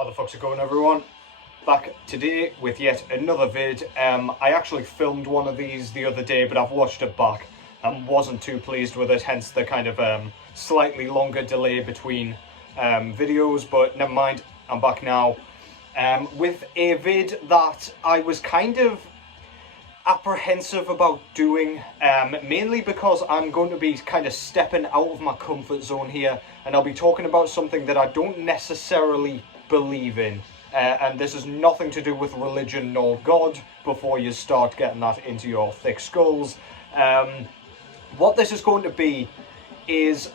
How the fuck's it going, everyone? Back today with yet another vid. I actually filmed one of these the other day, but I've watched it back and wasn't too pleased with it, hence the kind of slightly longer delay between videos, but never mind, I'm back now with a vid that I was kind of apprehensive about doing, mainly because I'm going to be kind of stepping out of my comfort zone here, and I'll be talking about something that I don't necessarily believe in, and this has nothing to do with religion nor God, before you start getting that into your thick skulls. What this is going to be is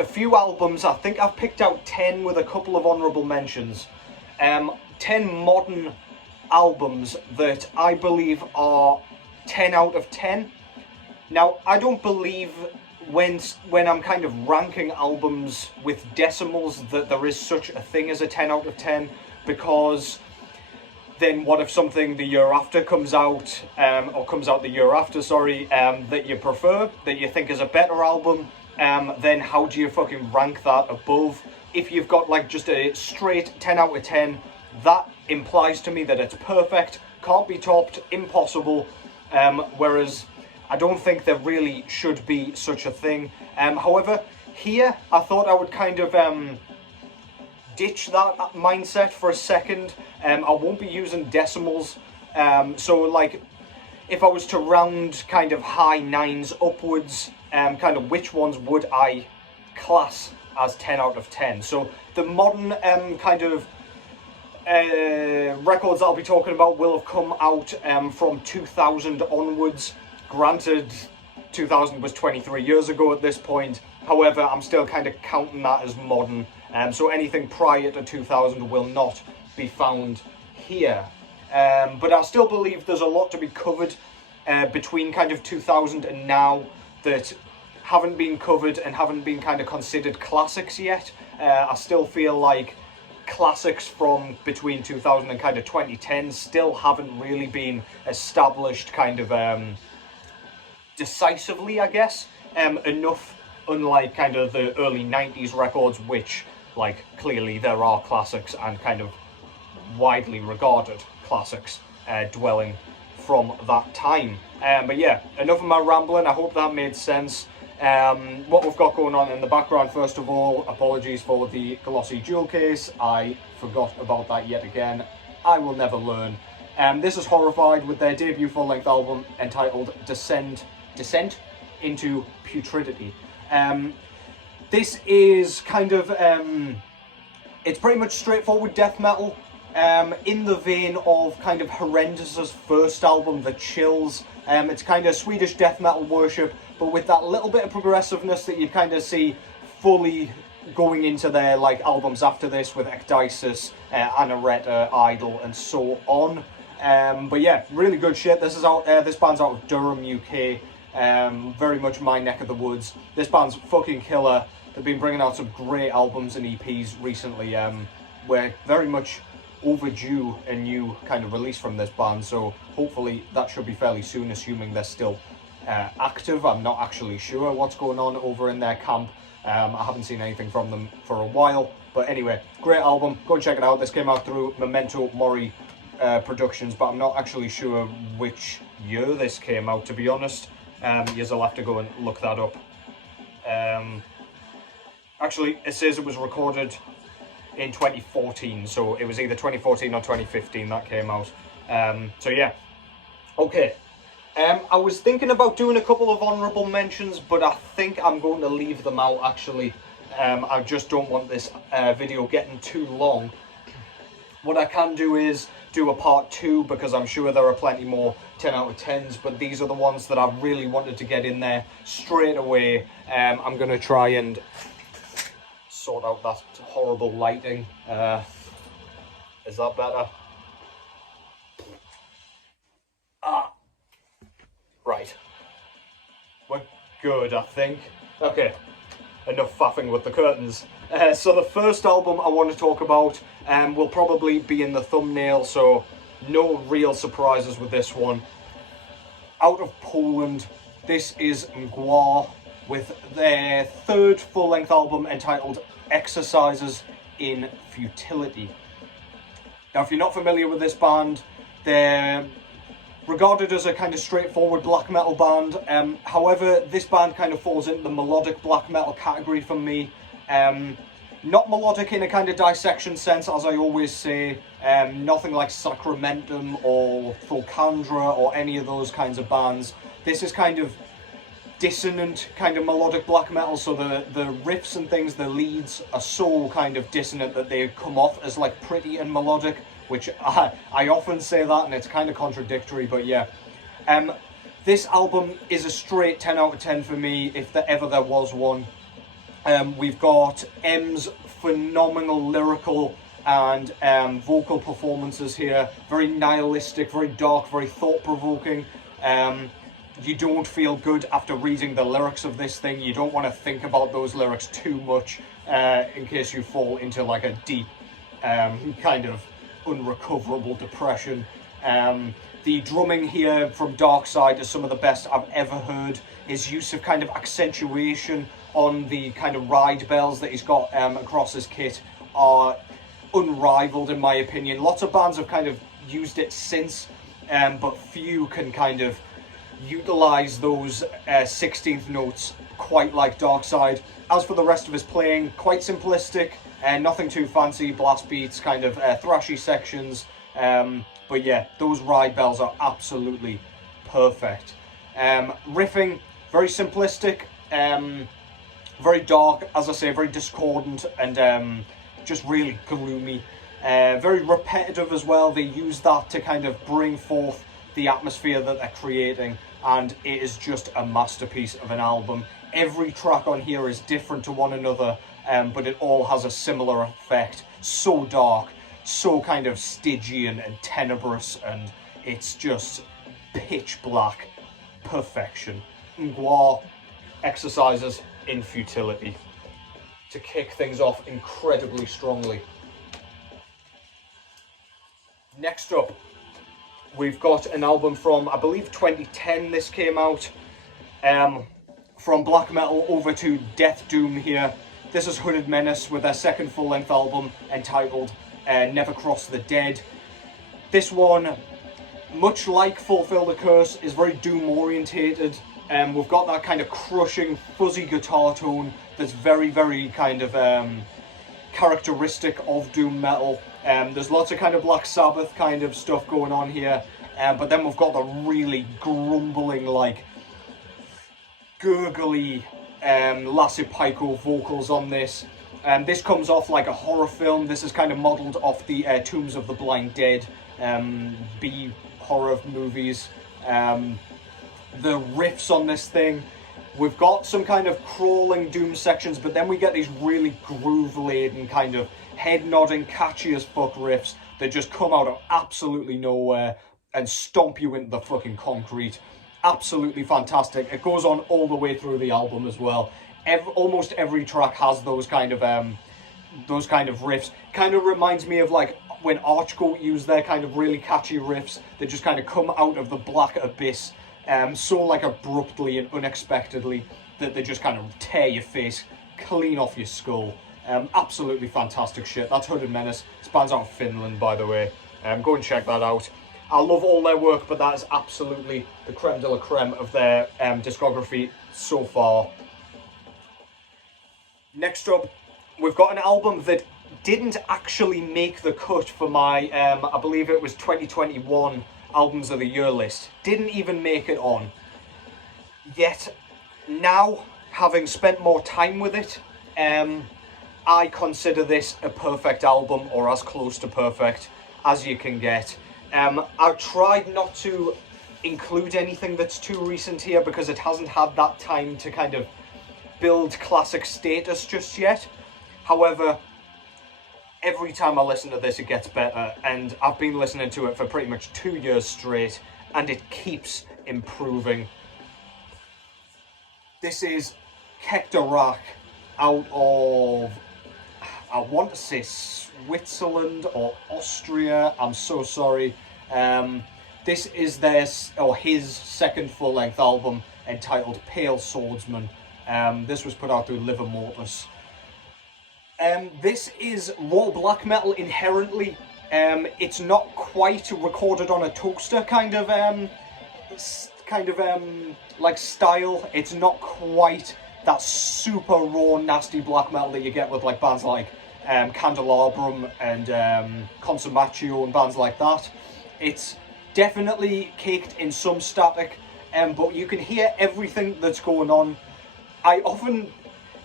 a few albums. I think I've picked out 10 with a couple of honourable mentions. 10 modern albums that I believe are 10 out of 10. Now, I don't believe when I'm kind of ranking albums with decimals that there is such a thing as a 10 out of 10, because then what if something the year after comes out, or comes out the year after, sorry, that you prefer, that you think is a better album, then how do you fucking rank that above? If you've got like just a straight 10 out of 10, that implies to me that it's perfect, can't be topped, impossible, whereas I don't think there really should be such a thing. However, here I thought I would kind of ditch that mindset for a second. I won't be using decimals, so like if I was to round kind of high nines upwards, kind of which ones would I class as 10 out of 10? So the modern kind of records I'll be talking about will have come out from 2000 onwards. Granted, 2000 was 23 years ago at this point. However, I'm still kind of counting that as modern. So anything prior to 2000 will not be found here. But I still believe there's a lot to be covered between kind of 2000 and now that haven't been covered and haven't been kind of considered classics yet. I still feel like classics from between 2000 and kind of 2010 still haven't really been established kind of decisively, I guess, enough, unlike kind of the early 90s records, which like clearly there are classics and kind of widely regarded classics dwelling from that time. But yeah, enough of my rambling. I hope that made sense. What we've got going on in the background, first of all, apologies for the glossy jewel case. I forgot about that yet again. I will never learn. This is Horrified with their debut full-length album entitled Descent into Putridity. This is kind of, it's pretty much straightforward death metal, in the vein of kind of Horrendous's first album, The Chills. It's kind of Swedish death metal worship, but with that little bit of progressiveness that you kind of see fully going into their like albums after this with Ecdysis, Anareta, Idol, and so on. But yeah, really good shit. This is out. This band's out of Durham, UK. Very much my neck of the woods. This band's fucking killer. They've been bringing out some great albums and EPs recently. We're very much overdue a new kind of release from this band, so hopefully that should be fairly soon, assuming they're still active. I'm not actually sure what's going on over in their camp. I haven't seen anything from them for a while, but anyway, great album. Go and check it out. This came out through Memento Mori Productions, but I'm not actually sure which year this came out, to be honest. You'll have to go and look that up. Actually, it says it was recorded in 2014, so it was either 2014 or 2015 that came out. So yeah, okay. I was thinking about doing a couple of honourable mentions, but I think I'm going to leave them out, actually. I just don't want this video getting too long. What I can do is do a part 2, because I'm sure there are plenty more 10 out of 10s, but these are the ones that I really wanted to get in there straight away. I'm going to try and sort out that horrible lighting. Is that better? Right. We're good, I think. Okay, enough faffing with the curtains. So the first album I want to talk about will probably be in the thumbnail, so no real surprises with this one. Out of Poland, this is Mgła with their third full-length album entitled Exercises in Futility. Now, if you're not familiar with this band, they're regarded as a kind of straightforward black metal band. However, this band kind of falls into the melodic black metal category for me. Not melodic in a kind of dissection sense, as I always say. Nothing like Sacramentum or Thulcandra or any of those kinds of bands. This is kind of dissonant, kind of melodic black metal, so the riffs and things, the leads are so kind of dissonant that they come off as like pretty and melodic, which I often say that and it's kind of contradictory, but yeah. This album is a straight 10 out of 10 for me, if ever there was one. We've got M's phenomenal lyrical and vocal performances here. Very nihilistic, very dark, very thought-provoking. You don't feel good after reading the lyrics of this thing. You don't want to think about those lyrics too much in case you fall into like a deep kind of unrecoverable depression. The drumming here from Darkside is some of the best I've ever heard. His use of kind of accentuation on the kind of ride bells that he's got across his kit are unrivaled in my opinion. Lots of bands have kind of used it since, but few can kind of utilize those 16th notes quite like Darkside. As for the rest of his playing, quite simplistic, nothing too fancy, blast beats, kind of thrashy sections, but yeah, those ride bells are absolutely perfect. Riffing, very simplistic, very dark, as I say, very discordant, and just really gloomy. Very repetitive as well. They use that to kind of bring forth the atmosphere that they're creating, and it is just a masterpiece of an album. Every track on here is different to one another, but it all has a similar effect. So dark, so kind of Stygian and tenebrous, and it's just pitch black perfection. Mgła exercises in Futility to kick things off incredibly strongly. Next up, we've got an album from, I believe, 2010 this came out. From black metal over to death doom here. This is Hooded Menace with their second full-length album entitled Never Cross the Dead. This one, much like Fulfill the Curse, is very doom-orientated. We've got that kind of crushing, fuzzy guitar tone that's very, very kind of characteristic of doom metal. There's lots of kind of Black Sabbath kind of stuff going on here, but then we've got the really grumbling, like gurgly Lasse Pico vocals on this. This comes off like a horror film. This is kind of modelled off the Tombs of the Blind Dead B horror movies. The riffs on this thing, we've got some kind of crawling doom sections, but then we get these really groove-laden kind of head-nodding, catchy as fuck riffs that just come out of absolutely nowhere and stomp you into the fucking concrete. Absolutely fantastic. It goes on all the way through the album as well. Almost every track has those kind of riffs. Kind of reminds me of like when Archgoat used their kind of really catchy riffs that just kind of come out of the black abyss, so like abruptly and unexpectedly that they just kind of tear your face clean off your skull. Absolutely fantastic shit. That's Hooded Menace. This band's out of Finland, by the way. Go and check that out. I love all their work, but that is absolutely the creme de la creme of their discography so far. Next up, we've got an album that didn't actually make the cut for my, I believe it was 2021 Albums of the Year list. Didn't even make it on. Yet, now, having spent more time with it, I consider this a perfect album, or as close to perfect as you can get. I've tried not to include anything that's too recent here because it hasn't had that time to kind of build classic status just yet. However, every time I listen to this it gets better, and I've been listening to it for pretty much 2 years straight and it keeps improving. This is Këkht Aräkh out of, I want to say Switzerland or Austria, I'm so sorry. This is his second full-length album entitled Pale Swordsman. This was put out through Liver Mortis. This is raw black metal inherently. It's not quite recorded on a toaster kind of like style. It's not quite that super raw, nasty black metal that you get with like bands like Candelabrum and Consumatio and bands like that. It's definitely caked in some static, but you can hear everything that's going on. I often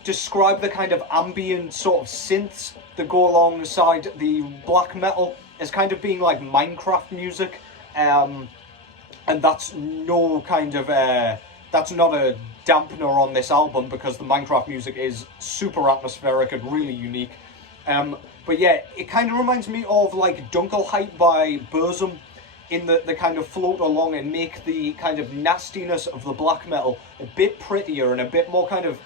describe the kind of ambient sort of synths that go alongside the black metal as kind of being like Minecraft music, and that's no kind of that's not a dampener on this album, because the Minecraft music is super atmospheric and really unique. But yeah, it kind of reminds me of like Dunkelheit by Burzum, in that they kind of float along and make the kind of nastiness of the black metal a bit prettier and a bit more kind of,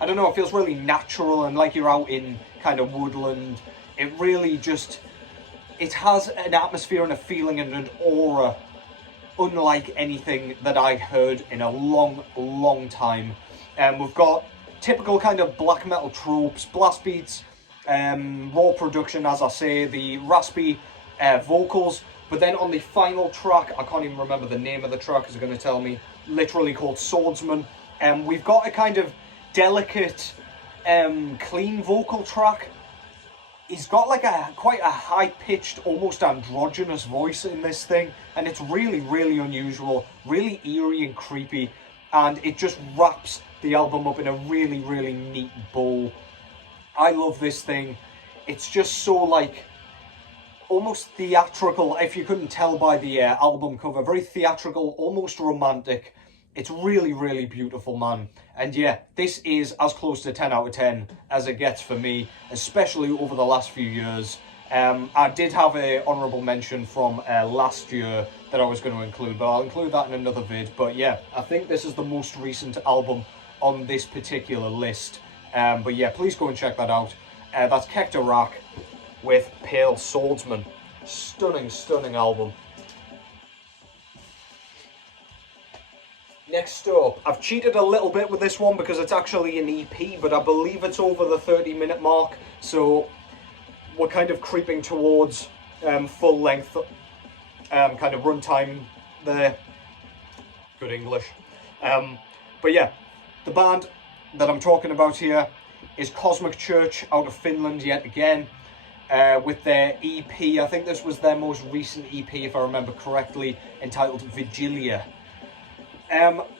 I don't know, it feels really natural and like you're out in kind of woodland. It really just, it has an atmosphere and a feeling and an aura unlike anything that I've heard in a long time. We've got typical kind of black metal tropes, blast beats, raw production, as I say, the raspy vocals. But then on the final track, I can't even remember the name of the track, because they're going to tell me, literally called Swordsman. We've got a kind of delicate, clean vocal track. He's got like quite a high-pitched, almost androgynous voice in this thing, and it's really unusual, really eerie and creepy, and it just wraps the album up in a really neat bow. I love this thing. It's just so like almost theatrical, if you couldn't tell by the album cover. Very theatrical, almost romantic. It's really beautiful, man. And yeah, this is as close to 10 out of 10 as it gets for me, especially over the last few years. I did have an honourable mention from last year that I was going to include, but I'll include that in another vid. But yeah, I think this is the most recent album on this particular list. But yeah, please go and check that out. That's Këkht Aräkh with Pale Swordsman. Stunning album. Next up, I've cheated a little bit with this one because it's actually an EP, but I believe it's over the 30-minute mark, so we're kind of creeping towards full length kind of runtime there. Good English. But yeah, the band that I'm talking about here is Cosmic Church out of Finland yet again, with their EP. I think this was their most recent EP, if I remember correctly, entitled Vigilia.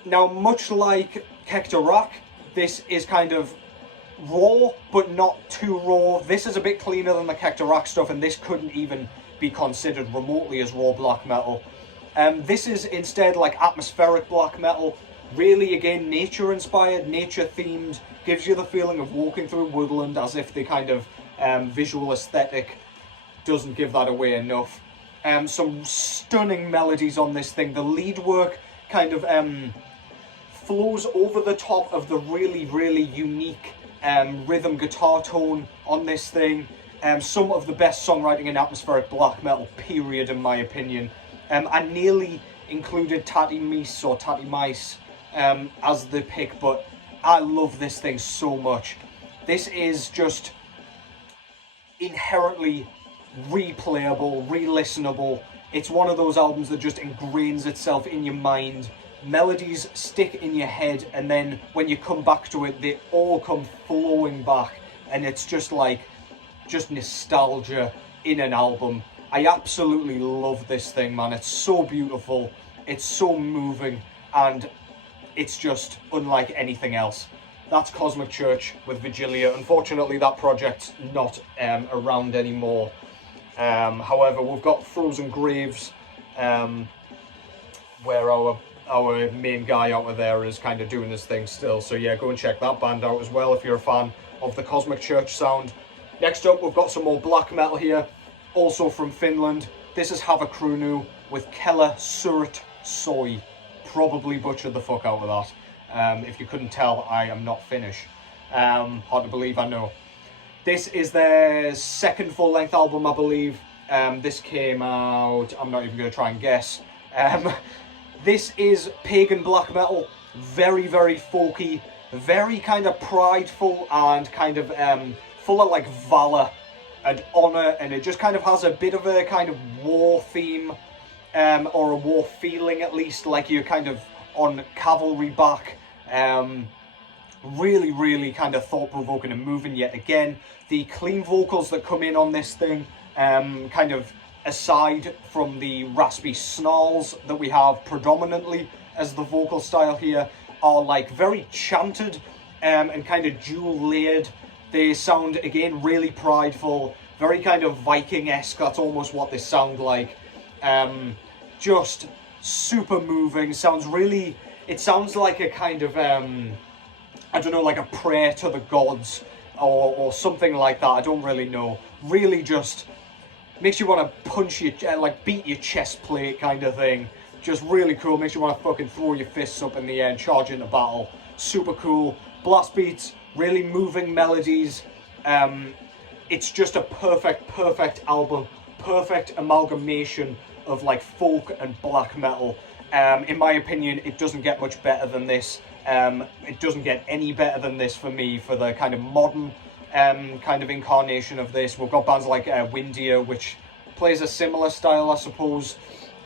Now, much like Këkht Aräkh, this is kind of raw, but not too raw. This is a bit cleaner than the Këkht Aräkh stuff, and this couldn't even be considered remotely as raw black metal. This is instead like atmospheric black metal, really again nature inspired, nature themed, gives you the feeling of walking through woodland, as if the kind of visual aesthetic doesn't give that away enough. Some stunning melodies on this thing. The lead work kind of flows over the top of the really unique rhythm guitar tone on this thing. Some of the best songwriting in atmospheric black metal, period, in my opinion. I nearly included Tati Mice or Tati Mice as the pick, but I love this thing so much. This is just inherently replayable, re-listenable. It's one of those albums that just ingrains itself in your mind. Melodies stick in your head, and then when you come back to it, they all come flowing back, and it's just like, just nostalgia in an album. I absolutely love this thing, man. It's so beautiful, it's so moving, and it's just unlike anything else. That's Cosmic Church with Vigilia. Unfortunately, that project's not around anymore. However, we've got Frozen Graves, where our main guy out of there is kind of doing his thing still. So yeah, go and check that band out as well if you're a fan of the Cosmic Church sound. Next up, we've got some more black metal here, also from Finland. This is Havocrinu with Kelle Surut Soy. Probably butchered the fuck out of that. If you couldn't tell, I am not Finnish. Hard to believe, I know. This is their second full-length album, I believe. This came out, I'm not even going to try and guess. This is pagan black metal, very folky, very kind of prideful and kind of full of like valor and honor, and it just kind of has a bit of a kind of war theme, or a war feeling at least, like you're kind of on cavalry back. Really, really kind of thought-provoking and moving yet again. The clean vocals that come in on this thing, kind of aside from the raspy snarls that we have predominantly as the vocal style here, are like very chanted, and kind of dual-layered. They sound, again, really prideful, very kind of Viking-esque. That's almost what they sound like. Just super moving. Sounds really... It sounds like a kind of, I don't know, like a prayer to the gods or something like that. I don't really know. Really just makes you want to punch your, like beat your chest plate kind of thing. Just really cool. Makes you want to fucking throw your fists up in the air and charge into battle. Super cool. Blast beats, really moving melodies. It's just a perfect album. Perfect amalgamation of like folk and black metal. In my opinion, it doesn't get much better than this. It doesn't get any better than this for me, for the kind of modern kind of incarnation of this. We've got bands like Windia, which plays a similar style, I suppose.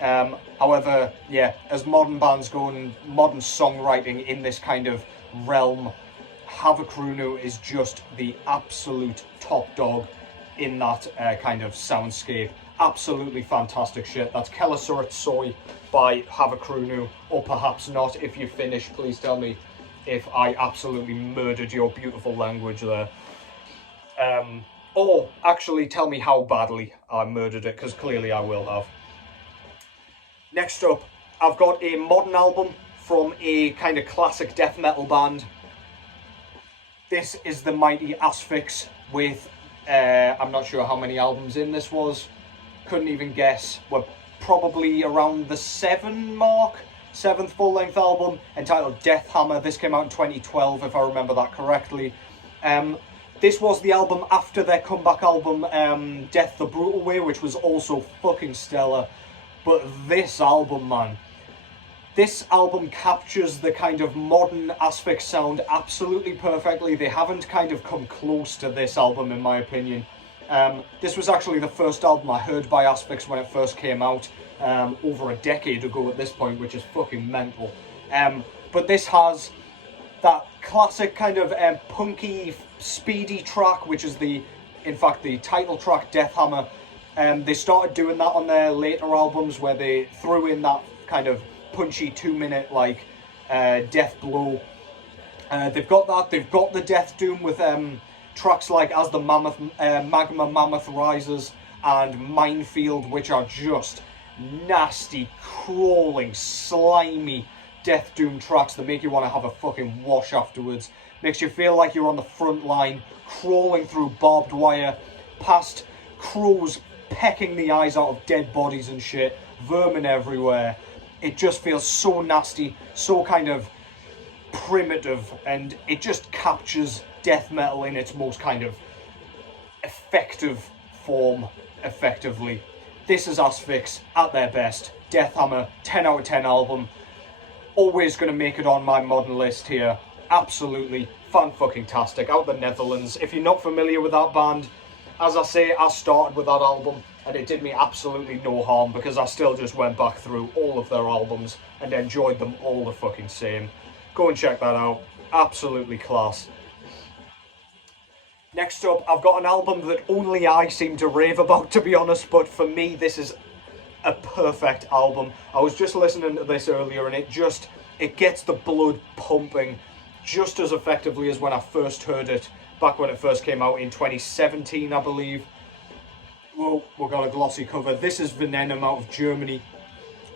However, yeah, as modern bands go and modern songwriting in this kind of realm, Havocrinu is just the absolute top dog in that kind of soundscape. Absolutely fantastic shit. That's Kelle Surut Soy by Havocrinu, or perhaps not. If you finish, please tell me if I absolutely murdered your beautiful language there. Or actually tell me how badly I murdered it, because clearly I will have. Next up, I've got a modern album from a kind of classic death metal band. This is the mighty Asphyx with, I'm not sure how many albums in this was. Couldn't even guess. We're probably around the 7 mark. 7th full-length album, entitled Deathhammer. This came out in 2012, if I remember that correctly. This was the album after their comeback album, Death the Brutal Way, which was also fucking stellar. But this album, man, this album captures the kind of modern Asphyx sound absolutely perfectly. They haven't kind of come close to this album, in my opinion. This was actually the first album I heard by Asphyx when it first came out, over a decade ago at this point, which is fucking mental. But this has that classic kind of punky, speedy track, which is in fact the title track, Deathhammer. They started doing that on their later albums, where they threw in that kind of punchy 2-minute like death blow. They've got that. They've got the Death Doom with tracks like As the Magma Mammoth Rises and Minefield, which are just nasty, crawling, slimy Death Doom tracks that make you want to have a fucking wash afterwards. Makes you feel like you're on the front line, crawling through barbed wire, past crows pecking the eyes out of dead bodies and shit, vermin everywhere. It just feels so nasty, so kind of primitive, and it just captures death metal in its most kind of effective form, effectively. This is Asphyx at their best. Deathhammer, 10 out of 10 album. Always going to make it on my modern list here. Absolutely fan-fucking-tastic. Out the Netherlands. If you're not familiar with that band, as I say, I started with that album and it did me absolutely no harm, because I still just went back through all of their albums and enjoyed them all the fucking same. Go and check that out. Absolutely class. Next up, I've got an album that only I seem to rave about, to be honest, but for me, this is a perfect album. I was just listening to this earlier and it gets the blood pumping just as effectively as when I first heard it, back when it first came out in 2017, I believe. Well, we've got a glossy cover. This is Venenum out of Germany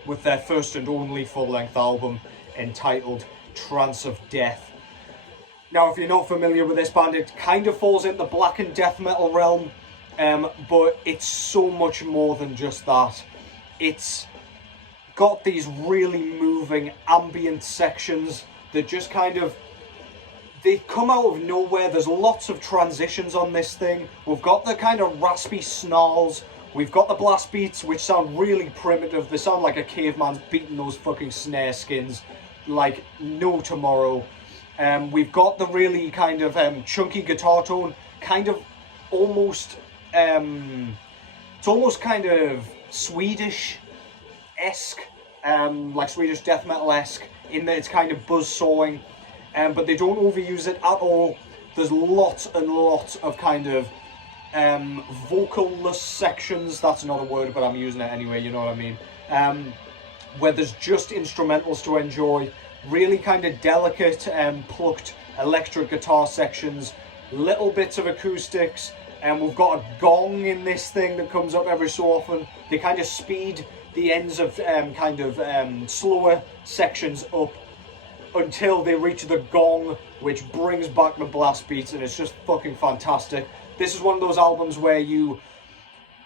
with their first and only full-length album entitled Trance of Death. Now, if you're not familiar with this band, it kind of falls into the black and death metal realm, but it's so much more than just that. It's got these really moving ambient sections that just kind of, they come out of nowhere. There's lots of transitions on this thing. We've got the kind of raspy snarls. We've got the blast beats, which sound really primitive. They sound like a caveman's beating those fucking snare skins like no tomorrow. We've got the really kind of chunky guitar tone, kind of almost it's almost kind of Swedish-esque, like Swedish death metal-esque, in that it's kind of buzzsawing, but they don't overuse it at all. There's lots and lots of kind of vocalless sections. That's not a word, but I'm using it anyway, you know what I mean? Where there's just instrumentals to enjoy, really kind of delicate plucked electric guitar sections, little bits of acoustics, and we've got a gong in this thing that comes up every so often. They kind of speed the ends of slower sections up until they reach the gong, which brings back the blast beats, and it's just fucking fantastic. This is one of those albums where you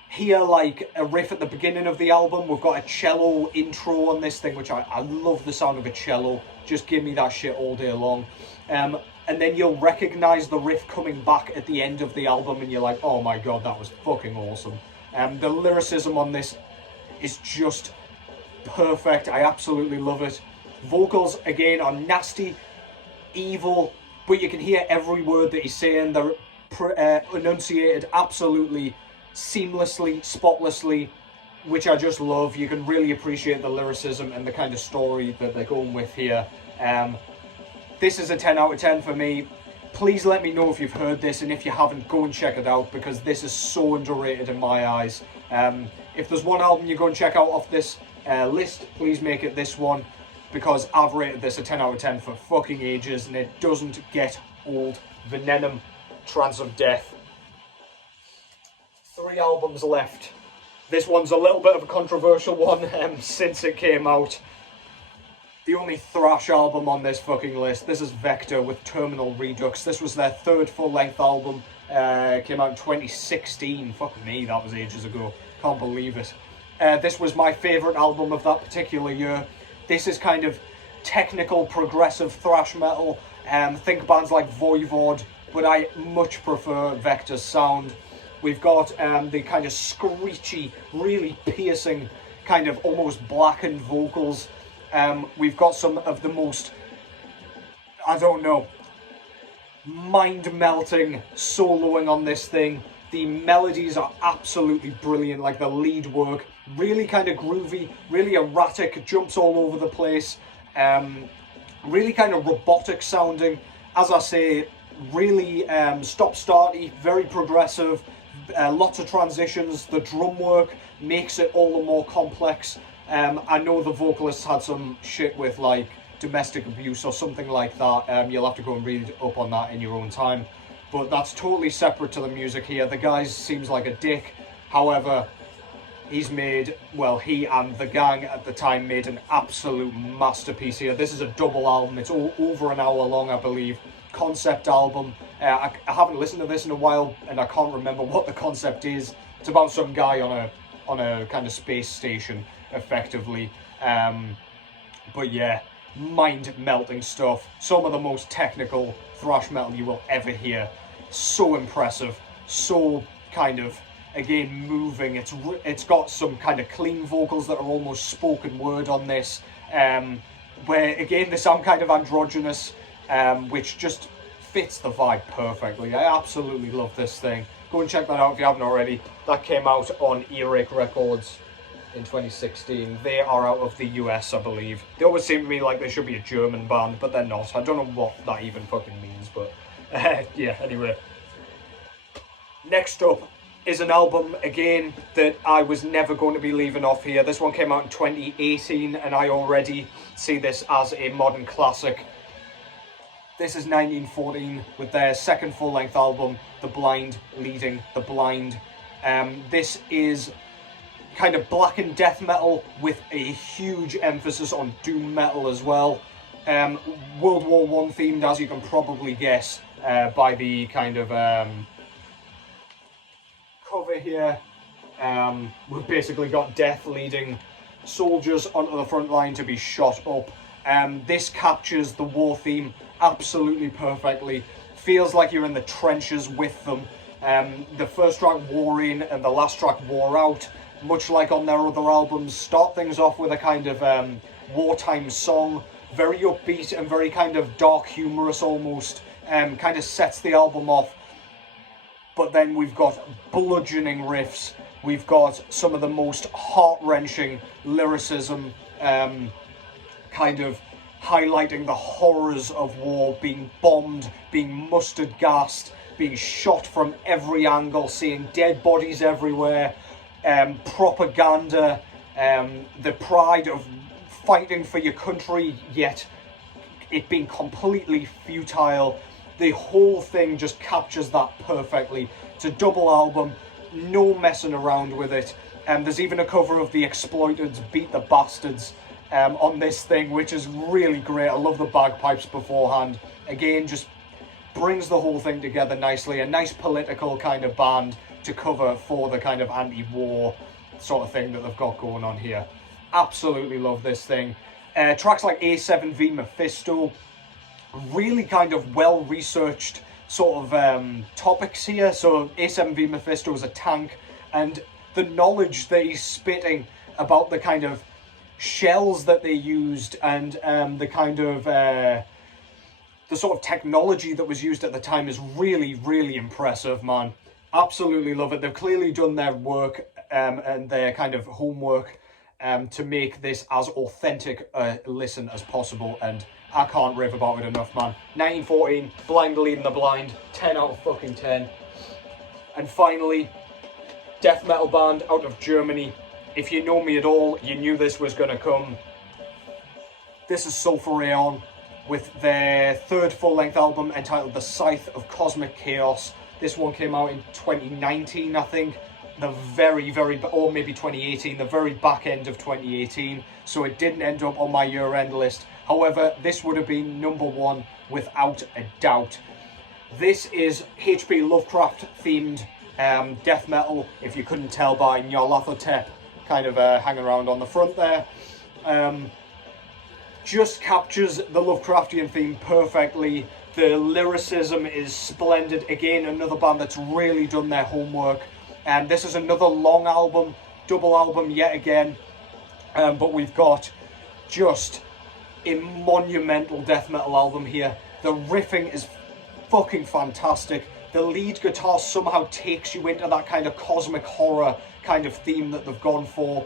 hear like a riff at the beginning of the album. We've got a cello intro on this thing, which I love the sound of a cello. Just give me that shit all day long. And then you'll recognise the riff coming back at the end of the album, and you're like, oh my god, that was fucking awesome. The lyricism on this is just perfect. I absolutely love it. Vocals, again, are nasty, evil, but you can hear every word that he's saying. They're enunciated absolutely seamlessly, spotlessly, which I just love. You can really appreciate the lyricism and the kind of story that they're going with here. This is a 10 out of 10 for me. Please let me know if you've heard this, and if you haven't, go and check it out, because this is so underrated in my eyes. If there's one album you're going to check out off this list, please make it this one, because I've rated this a 10 out of 10 for fucking ages, and it doesn't get old. Venenum, Trance of Death. 3 albums left. This one's a little bit of a controversial one since it came out. The only thrash album on this fucking list. This is Vektor with Terminal Redux. This was their 3rd full-length album. Came out in 2016. Fuck me, that was ages ago. Can't believe it. This was my favourite album of that particular year. This is kind of technical, progressive thrash metal. Think bands like Voivod, but I much prefer Vektor's sound. We've got the kind of screechy, really piercing, kind of almost blackened vocals. We've got some of the most, I don't know, mind-melting soloing on this thing. The melodies are absolutely brilliant, like the lead work. Really kind of groovy, really erratic, jumps all over the place. Really kind of robotic sounding. As I say, really stop-starty, very progressive. Lots of transitions. The drum work makes it all the more complex. I know the vocalists had some shit with like domestic abuse or something like that. You'll have to go and read up on that in your own time. But that's totally separate to the music here. The guy seems like a dick. However, he's made, well, he and the gang at the time made an absolute masterpiece here. This is a double album. It's over an hour long, I believe. Concept album. I haven't listened to this in a while, and I can't remember what the concept is. It's about some guy on a kind of space station, effectively. But yeah, mind-melting stuff. Some of the most technical thrash metal you will ever hear. So impressive. So kind of, again, moving. It's got some kind of clean vocals that are almost spoken word on this. Where, again, they sound kind of androgynous, which just fits the vibe perfectly. I absolutely love this thing. Go and check that out if you haven't already. That came out on Aräkh Records in 2016. They are out of the US, I believe. They always seem to me like they should be a German band, but they're not. I don't know what that even fucking means, but yeah, anyway. Next up is an album, again, that I was never going to be leaving off here. This one came out in 2018, and I already see this as a modern classic. This is 1914 with their 2nd full-length album, The Blind Leading the Blind. This is kind of blackened death metal with a huge emphasis on doom metal as well. World War I themed, as you can probably guess by the kind of cover here. We've basically got death leading soldiers onto the front line to be shot up. This captures the war theme absolutely perfectly. Feels like you're in the trenches with them. The first track, War In, and the last track, War Out, much like on their other albums, start things off with a kind of wartime song, very upbeat and very kind of dark, humorous almost, kind of sets the album off. but then we've got bludgeoning riffs, we've got some of the most heart-wrenching lyricism, kind of highlighting the horrors of war, being bombed, being mustard gassed, being shot from every angle, seeing dead bodies everywhere, propaganda, the pride of fighting for your country, yet it being completely futile. The whole thing just captures that perfectly. It's a double album, no messing around with it. There's even a cover of the Exploited's Beat the Bastards on this thing, which is really great. I love the bagpipes beforehand. Again, just brings the whole thing together nicely. A nice political kind of band to cover for the kind of anti-war sort of thing that they've got going on here. Absolutely love this thing. Tracks like A7V Mephisto, really kind of well-researched sort of topics here. So A7V Mephisto is a tank, and the knowledge that he's spitting about the kind of shells that they used and the kind of the sort of technology that was used at the time is really, really impressive, man. Absolutely love it. They've clearly done their work and their kind of homework to make this as authentic a listen as possible, and I can't rave about it enough, man. 1914, Blind Leading the Blind, 10 out of fucking 10. And finally, death metal band out of Germany. If you know me at all, you knew this was going to come. This is Sulphur Aeon with their third full-length album entitled The Scythe of Cosmic Chaos. This one came out in 2019, I think. The very, or maybe 2018, the very back end of 2018. So it didn't end up on my year-end list. However, this would have been #1 without a doubt. This is H.P. Lovecraft-themed death metal, if you couldn't tell by Nyarlathotep kind of hanging around on the front there. Just captures the Lovecraftian theme perfectly. The lyricism is splendid. Again, another band that's really done their homework. This is another long album, double album yet again. But we've got just a monumental death metal album here. The riffing is fucking fantastic. The lead guitar somehow takes you into that kind of cosmic horror kind of theme that they've gone for.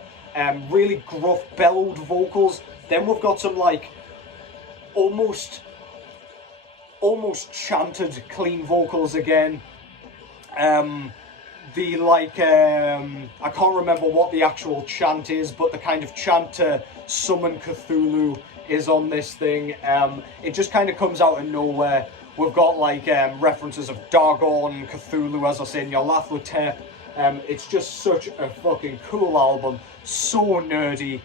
Really gruff, bellowed vocals. Then we've got some like almost chanted clean vocals again. The like I can't remember what the actual chant is, but the kind of chant to summon Cthulhu is on this thing. It just kind of comes out of nowhere. We've got like references of Dagon, Cthulhu, as I say, Nyarlathotep. It's just such a fucking cool album, so nerdy.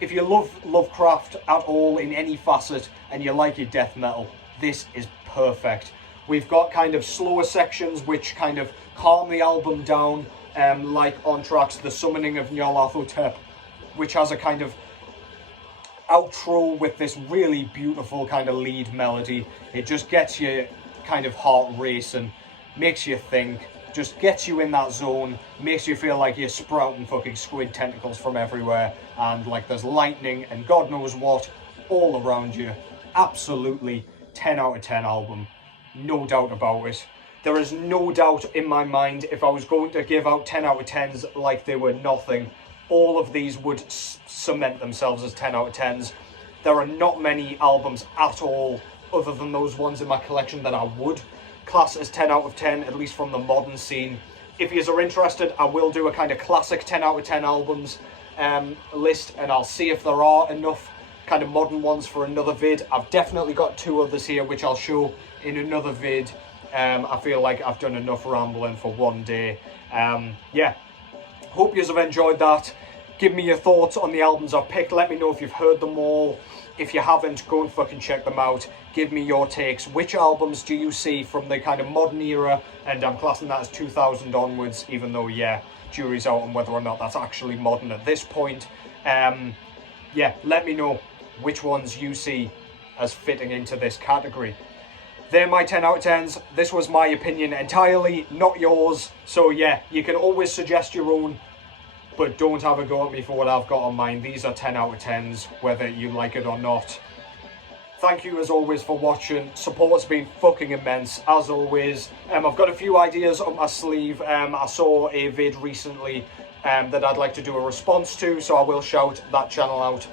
If you love Lovecraft at all in any facet and you like your death metal, this is perfect. We've got kind of slower sections which kind of calm the album down, like on tracks The Summoning of Nyarlathotep, which has a kind of outro with this really beautiful kind of lead melody. It just gets your kind of heart racing, makes you think, just gets you in that zone, makes you feel like you're sprouting fucking squid tentacles from everywhere, and like there's lightning and God knows what all around you. Absolutely 10 out of 10 album, no doubt about it. There is no doubt in my mind, if I was going to give out 10 out of 10s like they were nothing, all of these would cement themselves as 10 out of 10s. There are not many albums at all, other than those ones in my collection, that I would class as 10 out of 10, at least from the modern scene. If you are interested, I will do a kind of classic 10 out of 10 albums list, and I'll see if there are enough kind of modern ones for another vid. I've definitely got 2 others here, which I'll show in another vid. I feel like I've done enough rambling for one day. Yeah, hope you have enjoyed that. Give me your thoughts on the albums I've picked. Let me know if you've heard them all. If you haven't, go and fucking check them out. Give me your takes. Which albums do you see from the kind of modern era? And I'm classing that as 2000 onwards, even though, yeah, jury's out on whether or not that's actually modern at this point. Yeah, let me know which ones you see as fitting into this category. They're my 10 out of 10s. This was my opinion entirely, not yours. So yeah, you can always suggest your own, but don't have a go at me for what I've got on mine. These are 10 out of 10s, whether you like it or not. thank you as always for watching. Support's been fucking immense, as always. I've got a few ideas up my sleeve. I saw a vid recently that I'd like to do a response to, so I will shout that channel out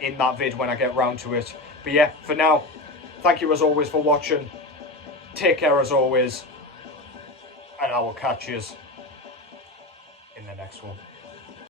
in that vid when I get round to it. But yeah, for now, thank you as always for watching. Take care as always, and I will catch you in the next one.